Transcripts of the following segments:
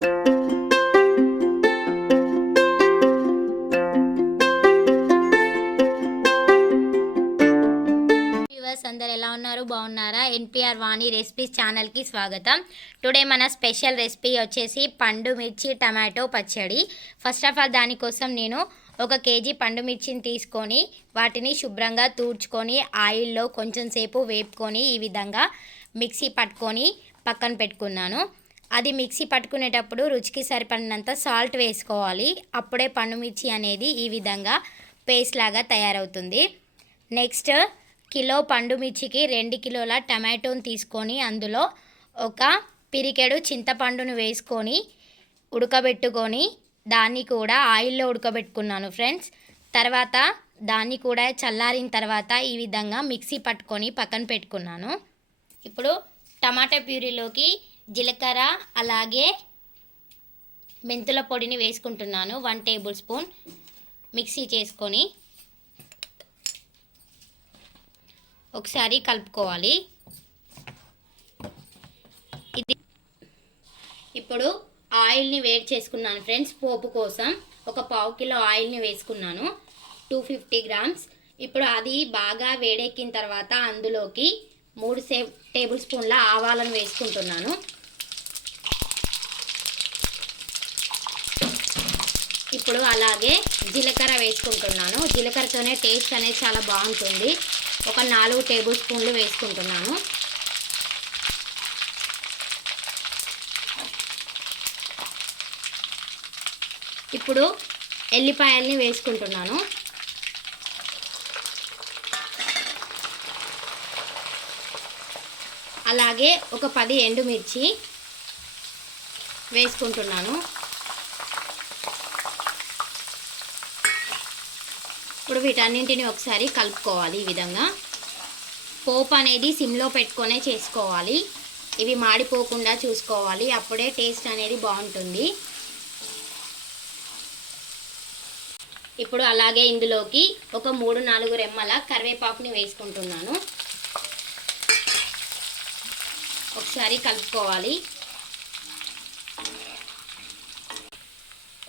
అందరు ఎలా ఉన్నారు? బాగున్నారా? ఎన్పిఆర్ వాణి రెసిపీస్ ఛానల్కి స్వాగతం. టుడే మన స్పెషల్ రెసిపీ వచ్చేసి పండు మిర్చి టమాటో పచ్చడి. ఫస్ట్ ఆఫ్ ఆల్ దానికోసం నేను 1 కేజీ పండు మిర్చిని తీసుకొని వాటిని శుభ్రంగా తూడ్చుకొని ఆయిల్లో కొంచెం సేపు వేపుకొని ఈ విధంగా మిక్సీ పట్టుకొని పక్కన పెట్టుకున్నాను. అది మిక్సీ పట్టుకునేటప్పుడు రుచికి సరిపడినంత సాల్ట్ వేసుకోవాలి. అప్పుడే పండు మిర్చి అనేది ఈ విధంగా పేస్ట్ లాగా తయారవుతుంది. నెక్స్ట్ కిలో పండు మిర్చికి 2 కిలోల టమాటోని తీసుకొని అందులో 1 పిరికెడు చింతపండును వేసుకొని ఉడకబెట్టుకొని దాన్ని కూడా ఆయిల్లో ఉడకబెట్టుకున్నాను ఫ్రెండ్స్. తర్వాత దాన్ని కూడా చల్లారిన తర్వాత ఈ విధంగా మిక్సీ పట్టుకొని పక్కన పెట్టుకున్నాను. ఇప్పుడు టమాటా ప్యూరీలోకి జీలకర్ర అలాగే మెంతుల పొడిని వేసుకుంటున్నాను. 1 టేబుల్ స్పూన్ మిక్సీ చేసుకొని ఒకసారి కలుపుకోవాలి. ఇప్పుడు ఆయిల్ని వేడి చేసుకున్నాను ఫ్రెండ్స్. పోపు కోసం 1/4 కిలో ఆయిల్ని వేసుకున్నాను, 250 గ్రామ్స్. ఇప్పుడు అది బాగా వేడెక్కిన తర్వాత అందులోకి 3 టేబుల్ స్పూన్ల ఆవాలను వేసుకుంటున్నాను. ఇప్పుడు అలాగే జీలకర్ర వేసుకుంటున్నాను. జీలకర్రతోనే టేస్ట్ అనేది చాలా బాగుంటుంది. 4 టేబుల్ స్పూన్లు వేసుకుంటున్నాను. ఇప్పుడు ఎల్లిపాయల్ని వేసుకుంటున్నాను. అలాగే 10 ఎండుమిర్చి వేసుకుంటున్నాను. ఇప్పుడు వీటన్నింటిని ఒకసారి కలుపుకోవాలి. ఈ విధంగా పోపు అనేది సిమ్లో పెట్టుకొనే చేసుకోవాలి. ఇవి మాడిపోకుండా చూసుకోవాలి, అప్పుడే టేస్ట్ అనేది బాగుంటుంది. ఇప్పుడు అలాగే ఇందులోకి 3-4 రెమ్మల కరివేపాకుని వేసుకుంటున్నాను. ఒకసారి కలుపుకోవాలి.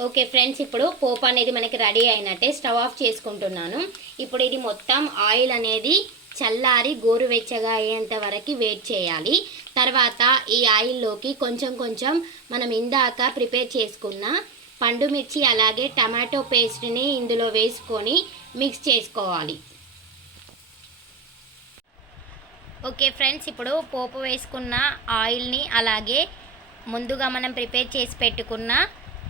ఓకే ఫ్రెండ్స్, ఇప్పుడు పోపు అనేది మనకి రెడీ అయినట్టే. స్టవ్ ఆఫ్ చేసుకుంటున్నాను. ఇప్పుడు ఇది మొత్తం ఆయిల్ అనేది చల్లారి గోరువెచ్చగా అయ్యేంత వరకు వెయిట్ చేయాలి. తర్వాత ఈ ఆయిల్లోకి కొంచెం కొంచెం మనం ఇందాక ప్రిపేర్ చేసుకున్న పండు మిర్చి అలాగే టమాటో పేస్ట్ని ఇందులో వేసుకొని మిక్స్ చేసుకోవాలి. ఓకే ఫ్రెండ్స్, ఇప్పుడు పోపు వేసుకున్న ఆయిల్ని అలాగే ముందుగా మనం ప్రిపేర్ చేసి పెట్టుకున్న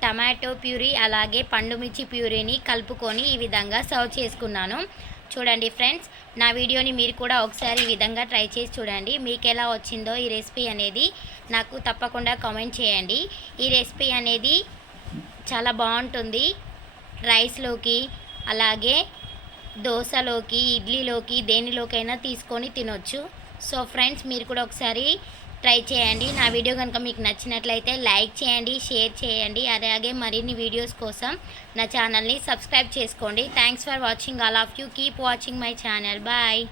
టమాటో ప్యూరీ అలాగే పండు మిర్చి ప్యూరీని కలుపుకొని ఈ విధంగా సర్వ్ చేసుకున్నాను. చూడండి ఫ్రెండ్స్, నా వీడియోని మీరు కూడా ఒకసారి ఈ విధంగా ట్రై చేసి చూడండి. మీకు ఎలా వచ్చిందో ఈ రెసిపీ అనేది నాకు తప్పకుండా కామెంట్ చేయండి. ఈ రెసిపీ అనేది చాలా బాగుంటుంది. రైస్లోకి అలాగే దోశలోకి ఇడ్లీలోకి దేనిలోకైనా తీసుకొని తినొచ్చు. సో ఫ్రెండ్స్, మీరు కూడా ఒకసారి ట్రై చేయండి. నా వీడియో కనుక మీకు నచ్చినట్లయితే లైక్ చేయండి, షేర్ చేయండి. అలాగే మరిన్ని వీడియోస్ కోసం నా ఛానల్ని సబ్స్క్రైబ్ చేసుకోండి. Thanks for watching all of you. Keep watching my channel. Bye.